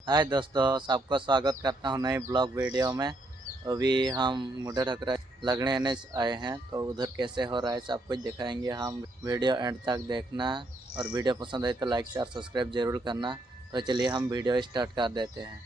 हाय दोस्तों, सबका स्वागत करता हूँ नए ब्लॉग वीडियो में। अभी हम मुंडाथाकुरा लगने एnej आए हैं, तो उधर कैसे हो रहा है सब कुछ दिखाएंगे हम। वीडियो एंड तक देखना और वीडियो पसंद आए तो लाइक शेयर सब्सक्राइब जरूर करना। तो चलिए हम वीडियो स्टार्ट कर देते हैं।